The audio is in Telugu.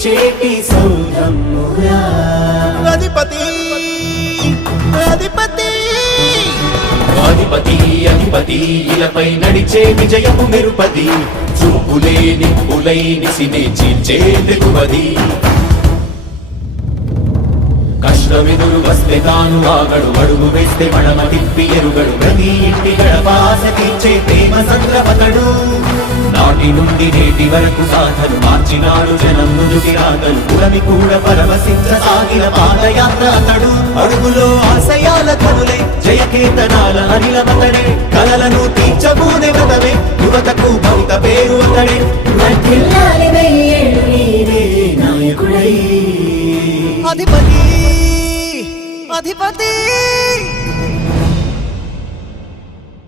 తీర్చేటి సౌధమ్మురా అధిపతి అధిపతి అధిపతి అధిపతి ఇలపై నడిచే విజయము మెరుపది చూపులే నిప్పులై నిసినే చీల్చే తెగువది కష్టమెదురు వస్తే తాను ఆగడు అడుగు వేస్తే మడమ తిప్పి ఎరుగడు ప్రతి ఇంటి గడపాస తీర్చే ప్రేమ సంద్రపతడు నాటి నుండి నేటి వరకు సాధలు మార్చినాడు జనం నుదుటి రాగలు పురమి కూడా పరవశించసాగిన పాదయాత్ర అతడు అడుగులో ఆశయాల కనులే జయకేతనాల అనిలమతడే కలలను తీర్చబూనే వ్రతమే యువతకు భవిత పేరు అతడే